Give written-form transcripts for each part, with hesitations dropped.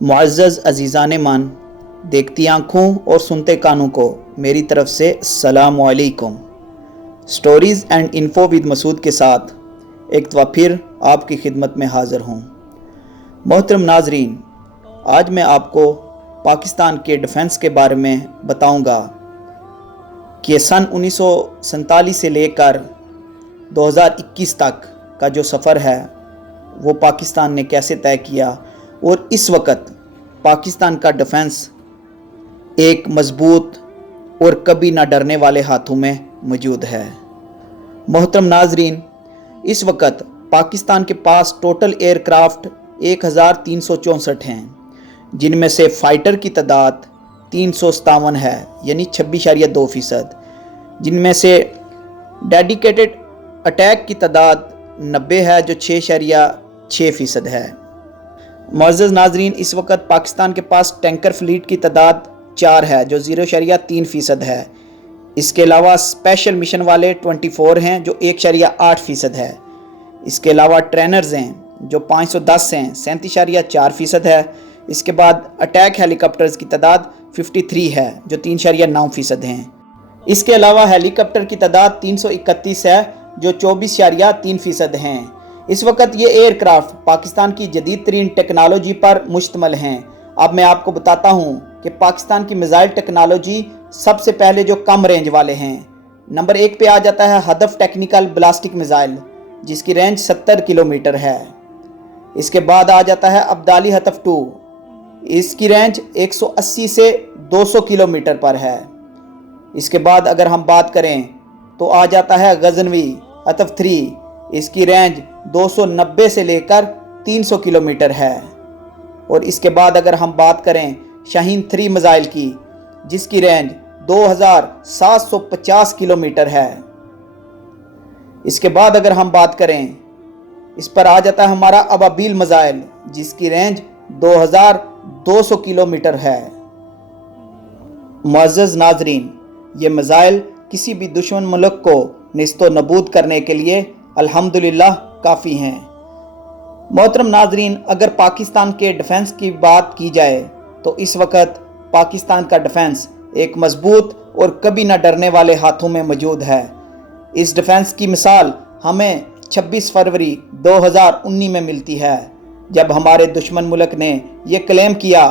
मुअज़्ज़ज़ अज़ीज़ान मान, देखती आँखों और सुनते कानों को मेरी तरफ से अस्सलामु अलैकुम। Stories and info with Masood के साथ एक दफ़ा फिर आपकी खिदमत में हाज़िर हूँ। मोहतरम नाज़रीन, आज मैं आपको पाकिस्तान के डिफेंस के बारे में बताऊँगा कि सन 1947 से लेकर 2021 तक का जो सफ़र है वो पाकिस्तान ने कैसे तय किया और इस वक्त पाकिस्तान का डिफेंस एक मज़बूत और कभी ना डरने वाले हाथों में मौजूद है। मोहतरम नाज़रीन, इस वक्त पाकिस्तान के पास टोटल एयरक्राफ्ट 1364 हैं, जिनमें से फ़ाइटर की तादाद 357 है यानी 26.2%, जिनमें से डेडिकेटेड अटैक की तादाद 90 है जो 6.6% है। मुअज़्ज़ज़ नाज़रीन, इस वक्त पाकिस्तान के पास टैंकर फ्लीट की तादाद 4 है जो 0.3% है। इसके अलावा स्पेशल मिशन वाले 24 हैं जो 1.8% है। इसके अलावा ट्रेनर्स हैं जो 510 हैं 37.4% है। इसके बाद अटैक हेलीकॉप्टर्स की तादाद 53 है जो 3.9% हैं। इसके अलावा हेलीकॉप्टर की तादाद 331 है जो 24.3% हैं। इस वक्त ये एयरक्राफ्ट पाकिस्तान की जदीद तरीन टेक्नोलॉजी पर मुश्तमिल हैं। अब मैं आपको बताता हूँ कि पाकिस्तान की मिसाइल टेक्नोलॉजी सबसे पहले जो कम रेंज वाले हैं, नंबर 1 पे आ जाता है हदफ टेक्निकल ब्लास्टिक मिसाइल जिसकी रेंज 70 किलोमीटर है। इसके बाद आ जाता है अब्दाली हतफ 2, इसकी रेंज 180 से 200 किलोमीटर पर है। इसके बाद अगर हम बात करें तो आ जाता है गजनवी हतफ 3, इसकी रेंज 290 से लेकर 300 किलोमीटर है। और इसके बाद अगर हम बात करें शाहीन 3 मिसाइल की, जिसकी रेंज 2750 किलोमीटर है। इसके बाद अगर हम बात करें, इस पर आ जाता है हमारा अबाबील मिसाइल जिसकी रेंज 2200 किलोमीटर है। मुअज़्ज़ज़ नाज़रीन, ये मिसाइल किसी भी दुश्मन मुल्क को निस्तो नबूद करने के लिए अल्हम्दुलिल्लाह काफ़ी हैं। मोहतरम नाज़रीन, अगर पाकिस्तान के डिफेंस की बात की जाए तो इस वक्त पाकिस्तान का डिफेंस एक मजबूत और कभी ना डरने वाले हाथों में मौजूद है। इस डिफेंस की मिसाल हमें 26 फरवरी 2019 में मिलती है, जब हमारे दुश्मन मुल्क ने यह क्लेम किया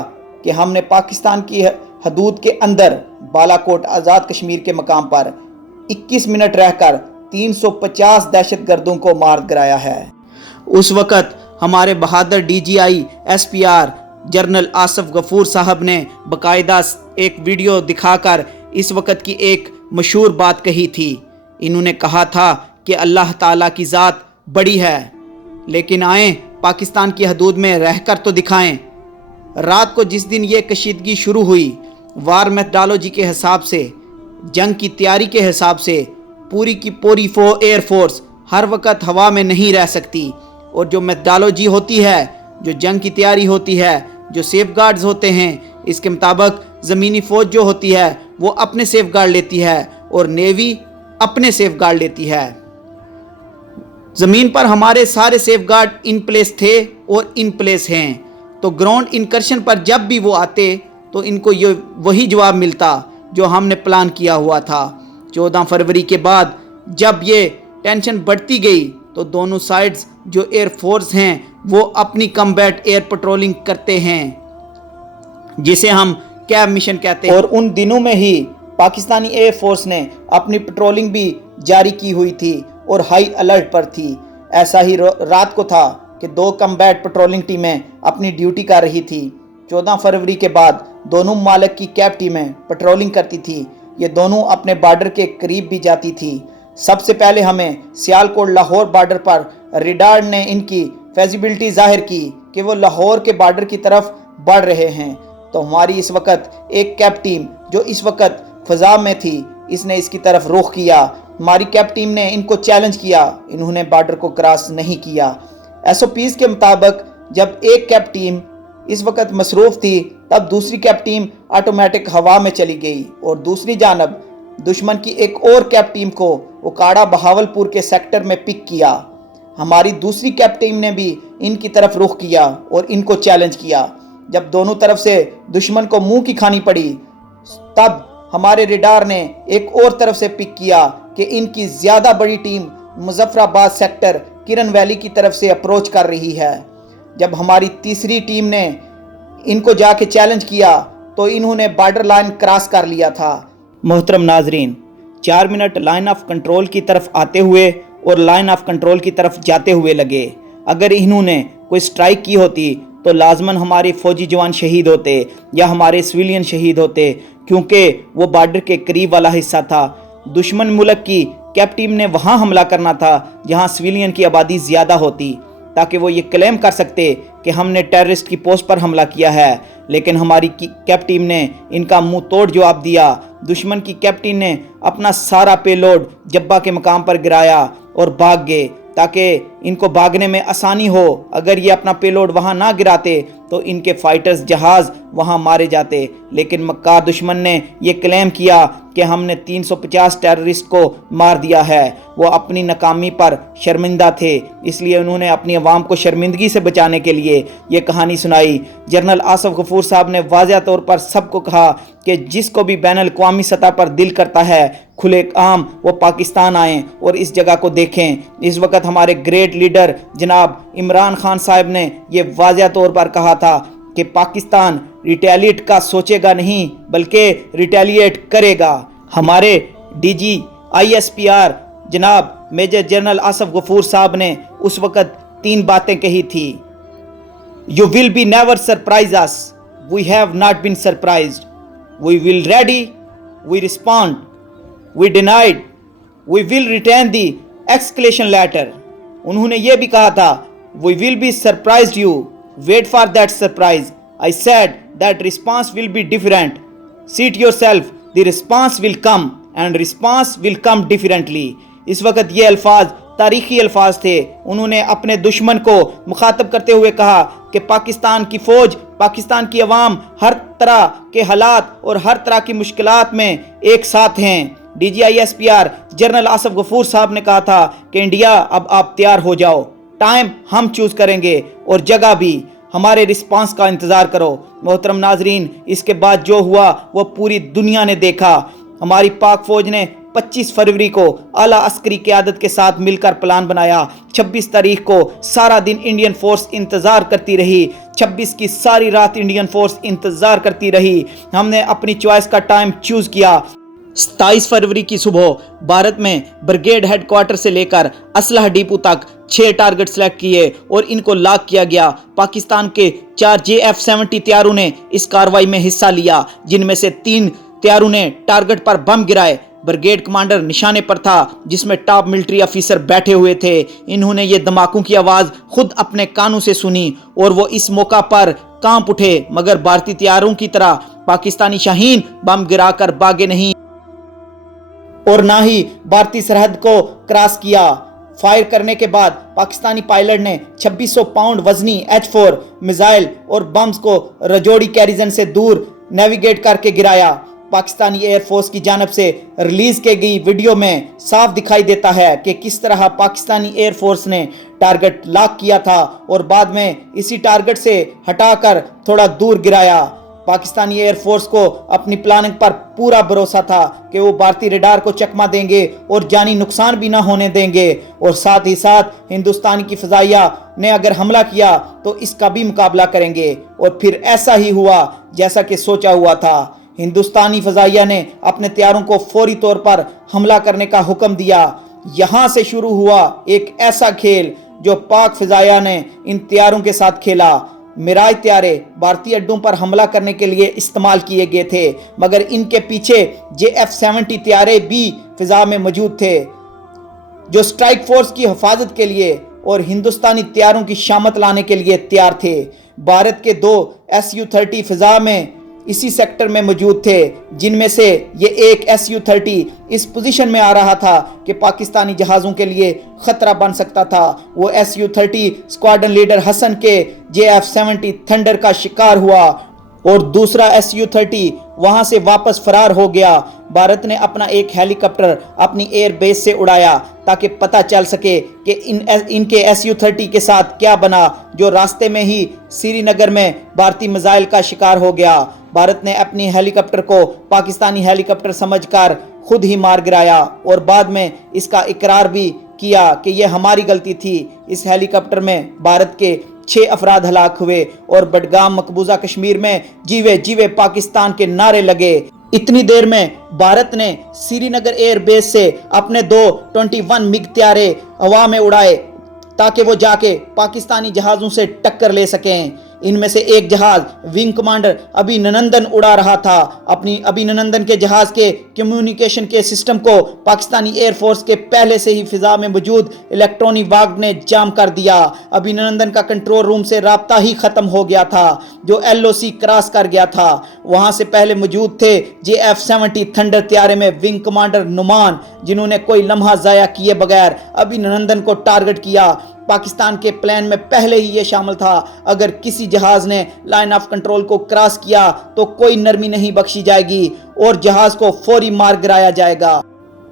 कि हमने पाकिस्तान की हदूद के अंदर बालाकोट आज़ाद कश्मीर के मकाम पर 21 मिनट रहकर 350 दहशतगर्दों को मार गिराया है। उस वक़्त हमारे बहादुर DGI SPR general Asif Ghafoor साहब ने बाकायदा एक वीडियो दिखाकर इस वक़्त की एक मशहूर बात कही थी। इन्होंने कहा था कि अल्लाह ताला की ज़ात बड़ी है, लेकिन आएँ पाकिस्तान की हदूद में रहकर तो दिखाएं। रात को जिस दिन ये कशीदगी शुरू हुई, वार मेथडोलॉजी के हिसाब से, जंग की तैयारी के हिसाब से पूरी की पूरी एयरफोर्स हर वक्त हवा में नहीं रह सकती, और जो मेथडोलॉजी होती है, जो जंग की तैयारी होती है, जो सेफ गार्ड्स होते हैं, इसके मुताबिक ज़मीनी फ़ौज जो होती है वो अपने सेफ गार्ड लेती है और नेवी अपने सेफ गार्ड लेती है। ज़मीन पर हमारे सारे सेफ गार्ड इन प्लेस थे और इन प्लेस हैं, तो ग्राउंड इनकर्शन पर जब भी वो आते तो इनको ये वही जवाब मिलता जो हमने प्लान किया हुआ था। 14 फरवरी के बाद जब ये टेंशन बढ़ती गई तो दोनों साइड्स जो एयर फोर्स हैं वो अपनी कम्बैट एयर पेट्रोलिंग करते हैं, जिसे हम कैब मिशन कहते हैं। और उन दिनों में ही पाकिस्तानी एयर फोर्स ने अपनी पेट्रोलिंग भी जारी की हुई थी और हाई अलर्ट पर थी। ऐसा ही रात को था कि 2 कम्बैट पेट्रोलिंग टीमें अपनी ड्यूटी कर रही थी। 14 फरवरी के बाद दोनों मालिक की कैब टीमें पेट्रोलिंग करती थी। ये दोनों अपने बॉर्डर के करीब भी जाती थी। सबसे पहले हमें सियालकोट लाहौर बॉर्डर पर रेडार ने इनकी फेजिबिलिटी जाहिर की कि वो लाहौर के बॉर्डर की तरफ बढ़ रहे हैं, तो हमारी इस वक्त एक कैब टीम जो इस वक्त फ़ज़ा में थी, इसने इसकी तरफ रुख किया। हमारी कैब टीम ने इनको चैलेंज किया, इन्होंने बॉर्डर को क्रॉस नहीं किया। SOPs के मुताबिक जब एक कैब टीम इस वक्त मसरूफ़ थी, तब दूसरी कैब टीम ऑटोमेटिक हवा में चली गई और दूसरी जानब दुश्मन की एक और कैब टीम को उकाड़ा बहावलपुर के सेक्टर में पिक किया। हमारी दूसरी कैब टीम ने भी इनकी तरफ रुख किया और इनको चैलेंज किया। جب دونوں طرف سے دشمن کو منہ کی کھانی پڑی تب ہمارے ریڈار نے ایک اور طرف سے پک کیا کہ ان کی زیادہ بڑی ٹیم مظفر آباد سیکٹر کرن ویلی کی طرف سے اپروچ کر رہی ہے۔ جب ہماری تیسری ٹیم نے ان کو جا کے چیلنج کیا تو انہوں نے بارڈر لائن کراس کر لیا تھا۔ محترم ناظرین، 4 منٹ لائن آف کنٹرول کی طرف آتے ہوئے اور لائن آف کنٹرول کی طرف جاتے ہوئے لگے۔ اگر انہوں نے کوئی سٹرائک کی ہوتی تو لازماً ہمارے فوجی جوان شہید ہوتے یا ہمارے سویلین شہید ہوتے، کیونکہ وہ بارڈر کے قریب والا حصہ تھا۔ دشمن ملک کی کیپ ٹیم نے وہاں حملہ کرنا تھا جہاں سویلین کی آبادی زیادہ ہوتی، تاکہ وہ یہ کلیم کر سکتے کہ ہم نے ٹیررسٹ کی پوسٹ پر حملہ کیا ہے، لیکن ہماری کیپ ٹیم نے ان کا منہ توڑ جواب دیا۔ دشمن کی کیپ ٹیم نے اپنا سارا پے لوڈ جبہ کے مقام پر گرایا اور بھاگ گئے تاکہ ان کو بھاگنے میں آسانی ہو۔ اگر یہ اپنا پے لوڈ وہاں نہ گراتے تو ان کے فائٹرز جہاز وہاں مارے جاتے، لیکن مکار دشمن نے یہ کلیم کیا کہ ہم نے 350 ٹیررسٹ کو مار دیا ہے۔ وہ اپنی ناکامی پر شرمندہ تھے، اس لیے انہوں نے اپنی عوام کو شرمندگی سے بچانے کے لیے یہ کہانی سنائی۔ جنرل آصف غفور صاحب نے واضح طور پر سب کو کہا کہ جس کو بھی بین الاقوامی سطح پر دل کرتا ہے کھلے عام وہ پاکستان آئیں اور اس جگہ کو دیکھیں۔ اس وقت ہمارے گریٹ لیڈر جناب عمران خان صاحب نے یہ واضح طور پر کہا تھا کہ پاکستان ریٹیلیٹ کا سوچے گا نہیں بلکہ ریٹیلیٹ کرے گا۔ ہمارے ڈی جی ISPR جناب میجر جنرل آصف غفور صاحب نے اس وقت 3 باتیں کہی تھی۔ You will be never surprise us. We have not been surprised. We will ready. We respond. We denied. We will return the escalation letter. انہوں نے یہ بھی کہا تھا We will be surprised you. Wait for that surprise. I said that response will be different. Seat yourself. The response will come and response will come differently. اس وقت یہ الفاظ تاریخی الفاظ تھے۔ انہوں نے اپنے دشمن کو مخاطب کرتے ہوئے کہا کہ پاکستان کی فوج، پاکستان کی عوام ہر طرح کے حالات اور ہر طرح کی مشکلات میں ایک ساتھ ہیں۔ D G ISPR general Asif Ghafoor صاحب نے کہا تھا کہ انڈیا اب آپ تیار ہو جاؤ، ٹائم ہم چوز کریں گے اور جگہ بھی، ہمارے رسپانس کا انتظار کرو۔ محترم ناظرین، اس کے بعد جو ہوا وہ پوری دنیا نے دیکھا۔ ہماری پاک فوج نے 25 فروری کو اعلیٰ عسکری قیادت کے ساتھ مل کر پلان بنایا۔ 26 تاریخ کو سارا دن انڈین فورس انتظار کرتی رہی، 26 کی ساری رات انڈین فورس انتظار کرتی رہی۔ ہم نے اپنی چوائس کا ٹائم چوز کیا۔ 27 فروری کی صبح بھارت میں بریگیڈ ہیڈ کوارٹر سے لے کر اسلحہ ڈیپو تک 6 ٹارگٹ سلیکٹ کیے اور ان کو لاک کیا گیا۔ پاکستان کے 4 JF-70 طیاروں نے اس کارروائی میں حصہ لیا، جن میں سے 3 طیاروں نے ٹارگٹ پر بم گرائے۔ بریگیڈ کمانڈر نشانے پر تھا، جس میں ٹاپ ملٹری آفیسر بیٹھے ہوئے تھے۔ انہوں نے یہ دھماکوں کی آواز خود اپنے کانوں سے سنی اور وہ اس موقع پر کانپ اٹھے، مگر بھارتی طیاروں کی طرح پاکستانی شاہین بم گرا کر بھاگے نہیں اور نہ ہی بھارتی سرحد کو کراس کیا۔ فائر کرنے کے بعد پاکستانی پائلٹ نے 2600 پاؤنڈ وزنی H-4 میزائل اور بمز کو رجوڑی کیریزن سے دور نیویگیٹ کر کے گرایا۔ پاکستانی ایئر فورس کی جانب سے ریلیز کی گئی ویڈیو میں صاف دکھائی دیتا ہے کہ کس طرح پاکستانی ایئر فورس نے ٹارگٹ لاک کیا تھا اور بعد میں اسی ٹارگٹ سے ہٹا کر تھوڑا دور گرایا۔ پاکستانی ایئر فورس کو اپنی پلاننگ پر پورا بھروسہ تھا کہ وہ بھارتی ریڈار کو چکما دیں گے اور جانی نقصان بھی نہ ہونے دیں گے، اور ساتھ ہی ساتھ ہندوستان کی فضائیہ نے اگر حملہ کیا تو اس کا بھی مقابلہ کریں گے۔ اور پھر ایسا ہی ہوا جیسا کہ سوچا ہوا تھا۔ ہندوستانی فضائیہ نے اپنے طیاروں کو فوری طور پر حملہ کرنے کا حکم دیا۔ یہاں سے شروع ہوا ایک ایسا کھیل جو پاک فضائیہ نے ان طیاروں کے ساتھ کھیلا۔ میراج طیارے بھارتی اڈوں پر حملہ کرنے کے لیے استعمال کیے گئے تھے، مگر ان کے پیچھے JF-70 طیارے بھی فضا میں موجود تھے جو اسٹرائک فورس کی حفاظت کے لیے اور ہندوستانی طیاروں کی شامت لانے کے لیے تیار تھے۔ بھارت کے 2 Su-30 فضا میں اسی سیکٹر میں موجود تھے، جن میں سے یہ ایک Su-30 اس پوزیشن میں آ رہا تھا کہ پاکستانی جہازوں کے لیے خطرہ بن سکتا تھا۔ وہ Su-30 اسکواڈرن لیڈر حسن کے JF-70 تھنڈر کا شکار ہوا اور دوسرا SU-30 वहां से वापस फरार हो गया। भारत ने अपना एक हेलीकॉप्टर अपनी एयर बेस से उड़ाया ताकि पता चल सके कि इनके SU-30 के साथ क्या बना, जो रास्ते में ही श्रीनगर में भारतीय मिसाइल का शिकार हो गया। भारत ने अपनी हेलीकॉप्टर को पाकिस्तानी हेलीकॉप्टर समझकर खुद ही मार गिराया और बाद में इसका इकरार भी किया कि यह हमारी गलती थी। इस हेलीकॉप्टर में भारत के 6 अफराद हलाक हुए और बडगाम मकबूजा कश्मीर में जीवे जीवे पाकिस्तान के नारे लगे। इतनी देर में भारत ने श्रीनगर एयर बेस से अपने 2 21 मिग त्यारे हवा में उड़ाए ताकि वो जाके पाकिस्तानी जहाज़ों से टक्कर ले सकें। इनमें से एक जहाज विंग कमांडर अभिनंदन उड़ा रहा था। अपनी अभिनंदन के जहाज के कम्युनिकेशन के सिस्टम को पाकिस्तानी एयरफोर्स के पहले से ही फिजा में मौजूद इलेक्ट्रॉनिक वाग ने जाम कर दिया। अभिनंदन का कंट्रोल रूम से राब्ता ही खत्म हो गया था, जो LOC क्रॉस कर गया था। वहां से पहले मौजूद थे JF-70 थंडर त्यारे में विंग कमांडर नुमान, जिन्होंने कोई लम्हा जाया किए बगैर अभिनंदन को टारगेट किया। पाकिस्तान के प्लान में पहले ही ये शामिल था, अगर किसी जहाज ने लाइन ऑफ कंट्रोल को क्रॉस किया तो कोई नरमी नहीं बख्शी जाएगी और जहाज को फौरी मार गिराया जाएगा।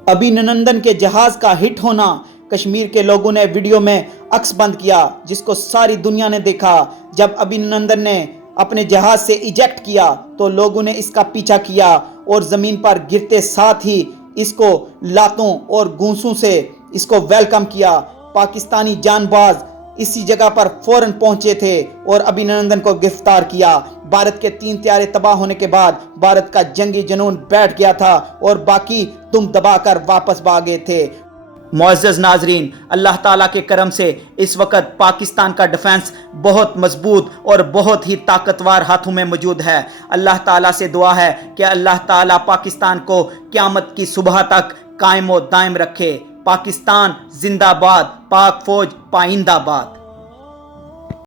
अभिनंदन के जहाज का हिट होना कश्मीर के लोगों ने वीडियो में अक्स बंद किया, जिसको सारी दुनिया ने देखा। जब अभिनंदन ने अपने जहाज से इजेक्ट किया तो लोगों ने इसका पीछा किया और जमीन पर गिरते साथ ही इसको लातों और गूंसों से इसको वेलकम किया। पाकिस्तानी जानबाज इसी जगह पर फौरन पहुंचे थे और अभिनंदन को गिरफ्तार किया। भारत के 3 त्यारे तबाह होने के बाद भारत का जंगी जुनून बैठ गया था और बाकी दुम दबाकर वापस भागे थे। मुअज़्ज़ज़ नाज़रीन, अल्लाह ताला के करम से इस वक्त पाकिस्तान का डिफेंस बहुत मजबूत और बहुत ही ताकतवर हाथों में मौजूद है। अल्लाह ताला से दुआ है कि अल्लाह ताला पाकिस्तान को क़यामत की सुबह तक कायम व दायम रखे। पाकिस्तान जिंदाबाद, पाक फौज पाइंदाबाद।